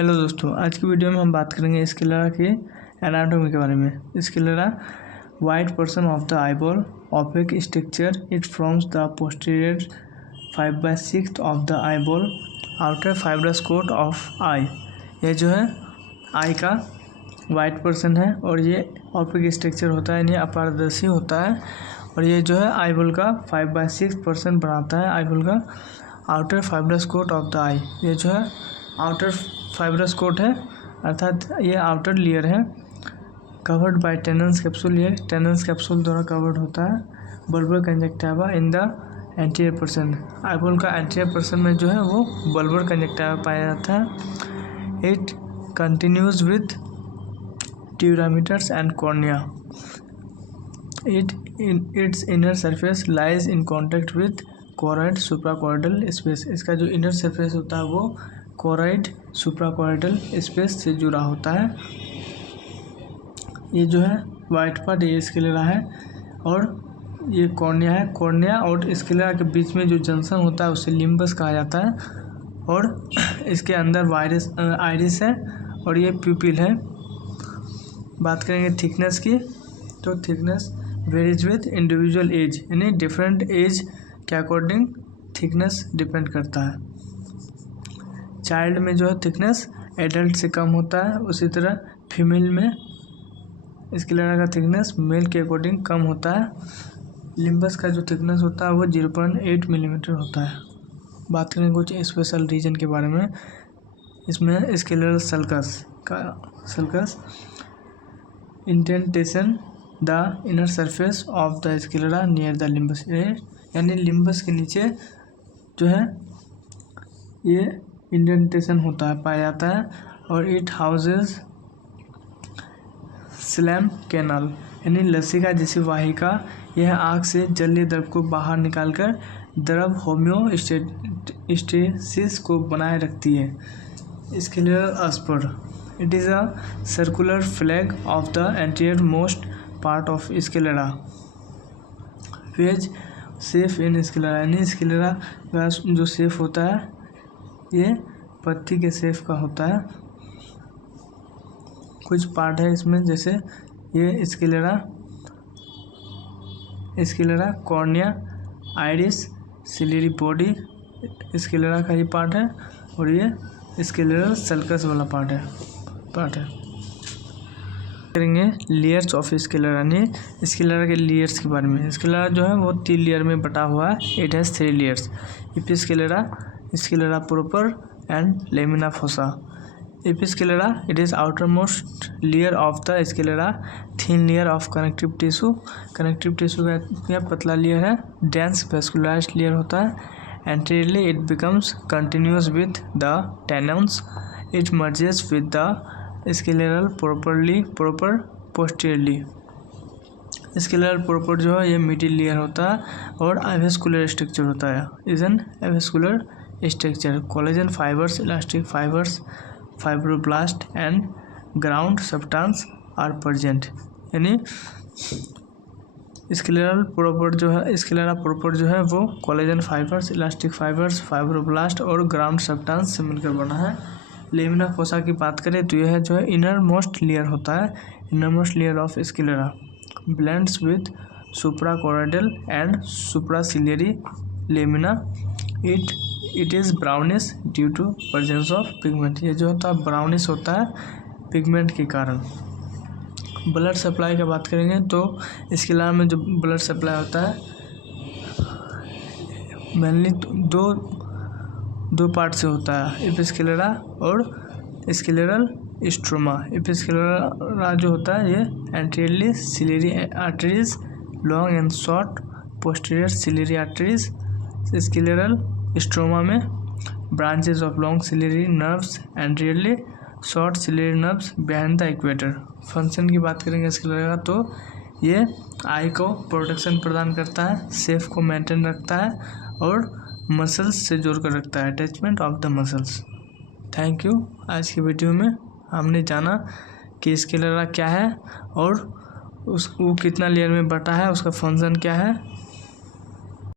Hello दोस्तों, आज की वीडियो में हम बात करेंगे स्क्लेरा के एनाटॉमी के बारे में। Sclera white portion of the eyeball, opaque structure, it forms the posterior 5/6 of the eyeball, outer fibrous coat of eye. ये जो है आई का वाइट पोर्शन है और ये ओपेक स्ट्रक्चर होता है, ये अपारदर्शी होता है और ये जो है आईबॉल का 5/6% बनाता है आईबॉल का। Outer fibrous coat of the eye, ये जो है आउटर फाइब्रस कोट है अर्थात ये आउटर लेयर है। कवर्ड बाय टेनस कैप्सूल, ये टेनस कैप्सूल द्वारा कवर्ड होता है। Bulbar conjunctiva in the anterior portion, eyeball का एंटीरियर पोर्शन में जो है वो बल्बर कंजक्टिवा पाया जाता है। It continues with dura maters and cornea. Its inner surface lies in contact with choroid suprachoroidal space. इसका जो इनर सरफेस होता है वो कोरॉइड सुप्राकोरॉइडल स्पेस से जुड़ा होता है। ये जो है वाइट पार्ट ये स्क्लेरा है और ये कॉर्निया है। कॉर्निया और स्क्लेरा के बीच में जो जंक्शन होता है उसे लिम्बस कहा जाता है और इसके अंदर आइरिस है और ये प्यूपिल है। बात करेंगे थिकनेस की, तो thickness varies with individual age, यानी डिफरेंट एज के अकॉर्डिंग थिकनेस डिपेंड करता है। चाइल्ड में जो है थिकनेस एडल्ट से कम होता है, उसी तरह फीमेल में स्क्लेरा का थिकनेस मेल के अकॉर्डिंग कम होता है। लिम्बस का जो थिकनेस होता है वो 0.8 मिलीमीटर होता है। बात करें कुछ स्पेशल रीजन के बारे में, इसमें scleral sulcus indentation the inner surface of the sclera near the limbus, यानी लिम्बस के नीचे जो है ये इंडेंटेशन होता है पाया जाता है। और इट हाउसेस स्लैम कैनाल, यानी लसिका जैसी वाहिका, यह आँख से जलीय द्रव को बाहर निकालकर द्रव होम्योस्टेसिस को बनाए रखती है। Scleral spur, it is a circular flag of the anterior most part of sclera. Phase safe in sclera, यानी स्क्लेरा का जो सेफ होता है ये पत्ती के सेफ का होता है। कुछ पार्ट है इसमें, जैसे ये sclera, cornea, iris, ciliary body sclera का ही पार्ट है और ये स्क्लेरल सल्कस वाला पार्ट है। करेंगे लेयर्स ऑफ स्क्लेरा, यानी स्क्लेरा के लेयर्स के बारे में। स्क्लेरा जो है वो 3 लेयर में बटा हुआ है। It has 3 layers, episclera, sclera proper and lamina fusca. Episclera, it is outermost layer of the sclera, thin layer of connective tissue। Connective tissue का पतला लेयर है। डेंस vascularized लेयर होता है। Anteriorly it becomes continuous with the tenons, it merges with the scleral proper posteriorly। Scleral proper जो है ये middle layer होता है और एवेस्कुलर स्ट्रक्चर होता है। Is an avascular structure, collagen fibres, elastic fibres, fibroblast and ground substance are present. यानी scleral proper जो है, स्क्लेरा प्रोपर जो है वो collagen fibres, elastic fibres, fibroblast और ग्राउंड सब्सटेंस से मिलकर बना है। लेमिना फोसा की बात करें तो यह जो है इनर मोस्ट लेयर होता है, inner most layer of sclera blends with suprachoroidal and supraciliary lamina. It is brownish due to presence of pigment, ये जो होता है ब्राउनिश होता है पिगमेंट के कारण। ब्लड सप्लाई की बात करेंगे तो स्क्लेरा में जो ब्लड सप्लाई होता है मेनली दो पार्ट से होता है, एपिस्क्लेरा और स्क्लेरल स्ट्रोमा। एपिस्क्लेरा जो होता है ये anteriorly ciliary arteries, long and short posterior ciliary arteries. Scleral stroma में branches of long ciliary nerves, anteriorly short ciliary nerves behind the equator. Function की बात करेंगे स्क्लेरा का तो ये आई को प्रोटेक्शन प्रदान करता है, सेफ को मेंटेन रखता है और मसल्स से जोड़कर रखता है, attachment of the muscles. Thank you. आज की वीडियो में हमने जाना कि स्क्लेरा क्या है और वो कितना लेयर में बटा है, उसका फंक्शन क्या है।